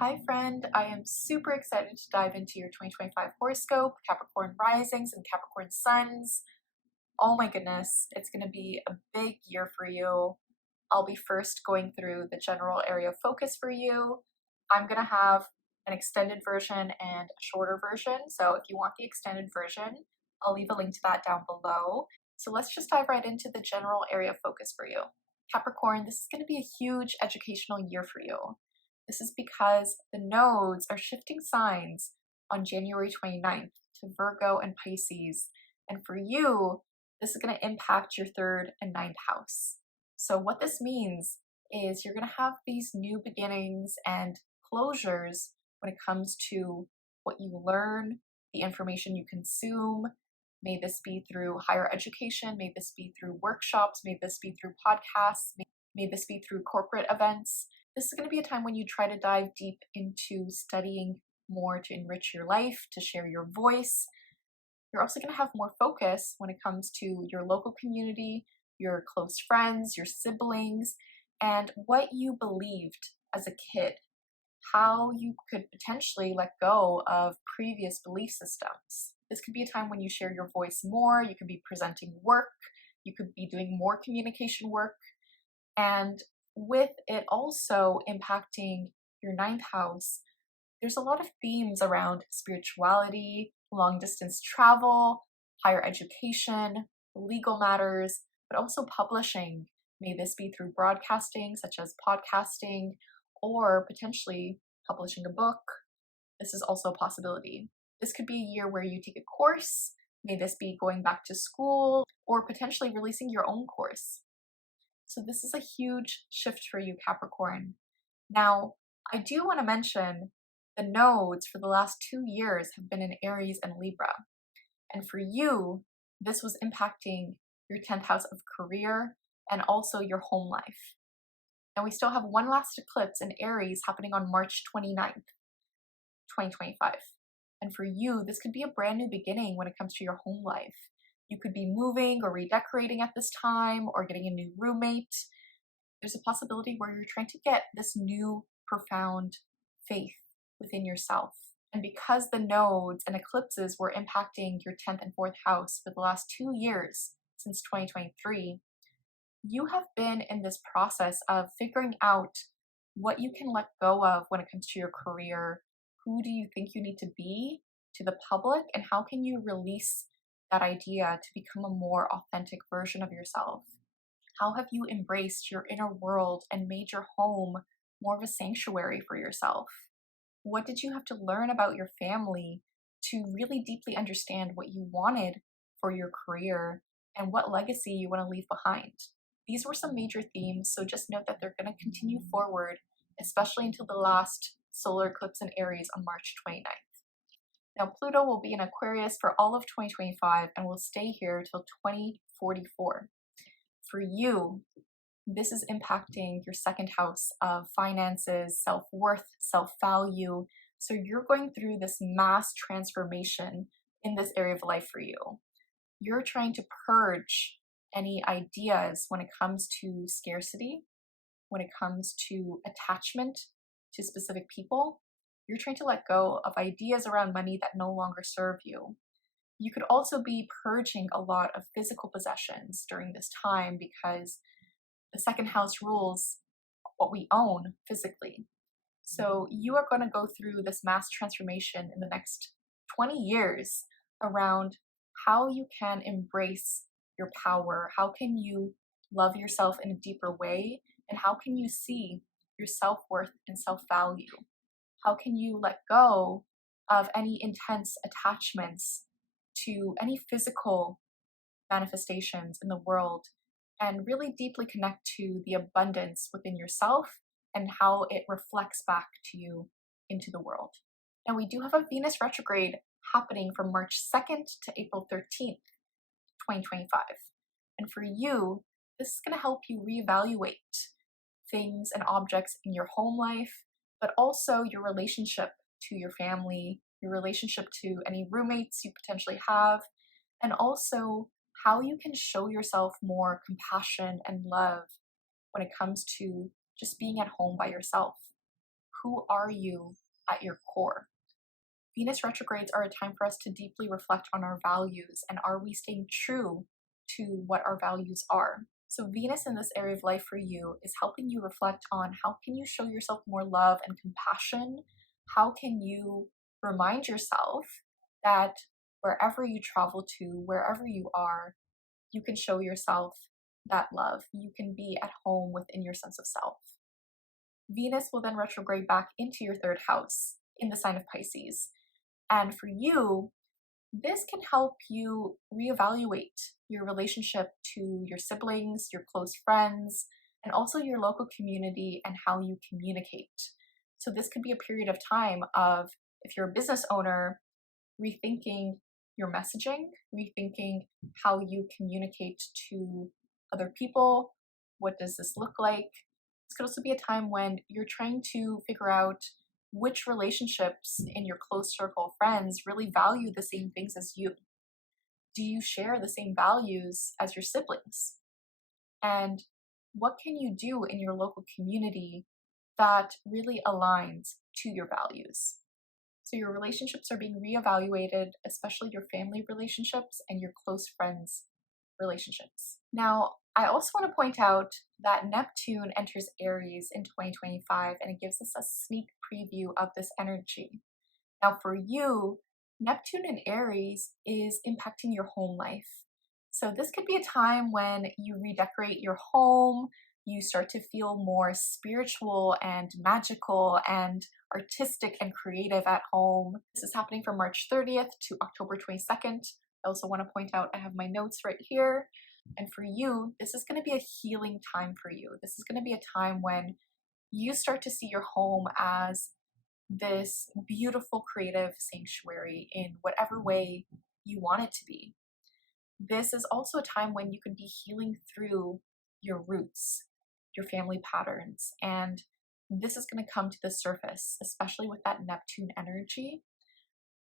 Hi friend, I am super excited to dive into your 2025 horoscope, Capricorn Risings and Capricorn Suns. Oh my goodness, it's going to be a big year for you. I'll be first going through the general area of focus for you. I'm going to have an extended version and a shorter version, so if you want the extended version, I'll leave a link to that down below. So let's just dive right into the general area of focus for you. Capricorn, this is going to be a huge educational year for you. This is because the nodes are shifting signs on January 29th to Virgo and Pisces. And for you, this is going to impact your 3rd and 9th house. So what this means is you're going to have these new beginnings and closures when it comes to what you learn, the information you consume. May this be through higher education, may this be through workshops, may this be through podcasts, may this be through corporate events. This is going to be a time when you try to dive deep into studying more to enrich your life, to share your voice. You're also going to have more focus when it comes to your local community, your close friends, your siblings, and what you believed as a kid, how you could potentially let go of previous belief systems. This could be a time when you share your voice more, you could be presenting work, you could be doing more communication work, and with it also impacting your 9th house, there's a lot of themes around spirituality, long distance travel, higher education, legal matters, but also publishing. May this be through broadcasting, such as podcasting, or potentially publishing a book. This is also a possibility. This could be a year where you take a course. May this be going back to school, or potentially releasing your own course. So this is a huge shift for you, Capricorn. Now, I do want to mention the nodes for the last 2 years have been in Aries and Libra. And for you, this was impacting your 10th house of career and also your home life. And we still have one last eclipse in Aries happening on March 29th, 2025. And for you, this could be a brand new beginning when it comes to your home life. You could be moving or redecorating at this time or getting a new roommate. There's a possibility where you're trying to get this new profound faith within yourself. And because the nodes and eclipses were impacting your 10th and 4th house for the last 2 years since 2023, you have been in this process of figuring out what you can let go of when it comes to your career. Who do you think you need to be to the public, and how can you release that idea to become a more authentic version of yourself? How have you embraced your inner world and made your home more of a sanctuary for yourself? What did you have to learn about your family to really deeply understand what you wanted for your career and what legacy you want to leave behind? These were some major themes, so just note that they're going to continue forward, especially until the last solar eclipse in Aries on March 29th. Now, Pluto will be in Aquarius for all of 2025 and will stay here till 2044. For you, this is impacting your 2nd house of finances, self-worth, self-value. So you're going through this mass transformation in this area of life for you. You're trying to purge any ideas when it comes to scarcity, when it comes to attachment to specific people. You're trying to let go of ideas around money that no longer serve you. You could also be purging a lot of physical possessions during this time because the 2nd house rules what we own physically. So you are going to go through this mass transformation in the next 20 years around how you can embrace your power, how can you love yourself in a deeper way, and how can you see your self-worth and self-value. How can you let go of any intense attachments to any physical manifestations in the world and really deeply connect to the abundance within yourself and how it reflects back to you into the world. And we do have a Venus retrograde happening from March 2nd to April 13th, 2025. And for you, this is going to help you reevaluate things and objects in your home life, but also your relationship to your family, your relationship to any roommates you potentially have, and also how you can show yourself more compassion and love when it comes to just being at home by yourself. Who are you at your core? Venus retrogrades are a time for us to deeply reflect on our values, and are we staying true to what our values are? So Venus in this area of life for you is helping you reflect on how can you show yourself more love and compassion? How can you remind yourself that wherever you travel to, wherever you are, you can show yourself that love. You can be at home within your sense of self. Venus will then retrograde back into your third house in the sign of Pisces. And for you, this can help you reevaluate your relationship to your siblings, your close friends, and also your local community and how you communicate. So this could be a period of time of, if you're a business owner, rethinking your messaging, rethinking how you communicate to other people. What does this look like? This could also be a time when you're trying to figure out which relationships in your close circle of friends really value the same things as you. Do you share the same values as your siblings? And what can you do in your local community that really aligns to your values? So your relationships are being reevaluated, especially your family relationships and your close friends relationships. Now, I also want to point out that Neptune enters Aries in 2025, and it gives us a sneak preview of this energy. Now, for you, Neptune in Aries is impacting your home life. So this could be a time when you redecorate your home, you start to feel more spiritual and magical and artistic and creative at home. This is happening from March 30th to October 22nd. I also want to point out I have my notes right here. And for you, this is going to be a healing time for you. This is going to be a time when you start to see your home as this beautiful creative sanctuary in whatever way you want it to be. This is also a time when you can be healing through your roots, your family patterns, and this is going to come to the surface, especially with that Neptune energy.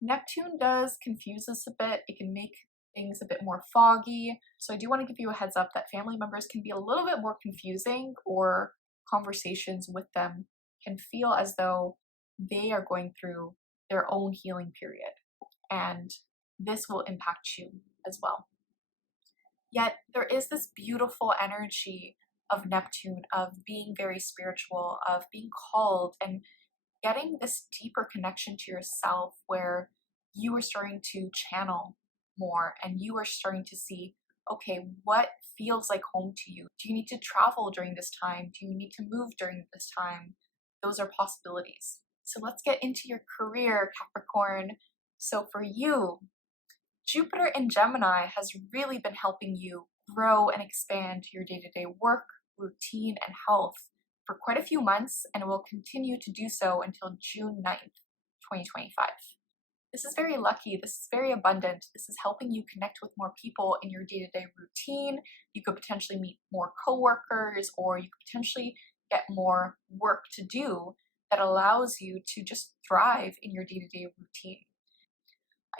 Neptune does confuse us a bit. It can make things a bit more foggy. So I do want to give you a heads up that family members can be a little bit more confusing, or conversations with them can feel as though they are going through their own healing period. And this will impact you as well. Yet there is this beautiful energy of Neptune, of being very spiritual, of being called and getting this deeper connection to yourself, where you are starting to channel more and you are starting to see, okay, what feels like home to you? Do you need to travel during this time? Do you need to move during this time? Those are possibilities. So let's get into your career, Capricorn. So for you, Jupiter in Gemini has really been helping you grow and expand your day-to-day work, routine, and health for quite a few months, and will continue to do so until June 9th, 2025. This is very lucky. This is very abundant. This is helping you connect with more people in your day-to-day routine. You could potentially meet more coworkers, or you could potentially get more work to do that allows you to just thrive in your day-to-day routine.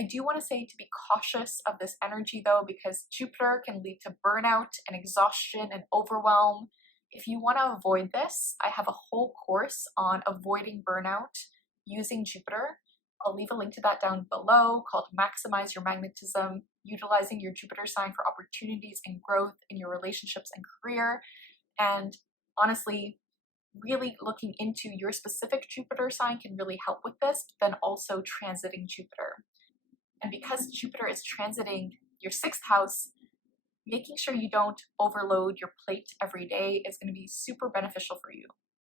I do want to say to be cautious of this energy though, because Jupiter can lead to burnout and exhaustion and overwhelm. If you want to avoid this, I have a whole course on avoiding burnout using Jupiter. I'll leave a link to that down below, called Maximize Your Magnetism, utilizing your Jupiter sign for opportunities and growth in your relationships and career. And honestly, really looking into your specific Jupiter sign can really help with this, but then also transiting Jupiter. And because Jupiter is transiting your 6th house, making sure you don't overload your plate every day is going to be super beneficial for you.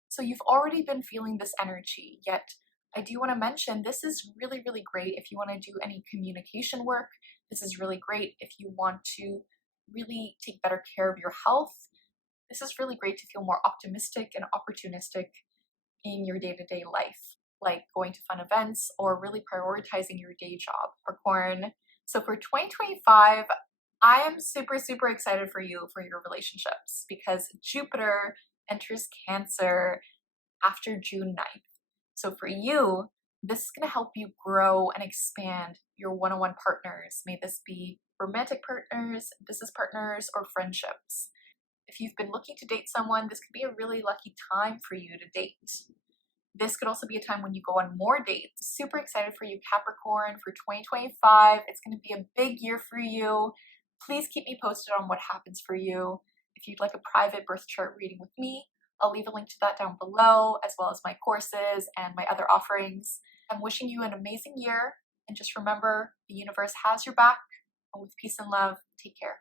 So you've already been feeling this energy, yet I do want to mention this is really, really great if you want to do any communication work. This is really great if you want to really take better care of your health. This is really great to feel more optimistic and opportunistic in your day-to-day life, like going to fun events or really prioritizing your day job, Capricorn. So for 2025, I am super, super excited for you for your relationships, because Jupiter enters Cancer after June 9th. So for you, this is going to help you grow and expand your one-on-one partners. May this be romantic partners, business partners, or friendships. If you've been looking to date someone, this could be a really lucky time for you to date. This could also be a time when you go on more dates. Super excited for you, Capricorn, for 2025. It's going to be a big year for you. Please keep me posted on what happens for you. If you'd like a private birth chart reading with me, I'll leave a link to that down below, as well as my courses and my other offerings. I'm wishing you an amazing year, and just remember, the universe has your back, and with peace and love, take care.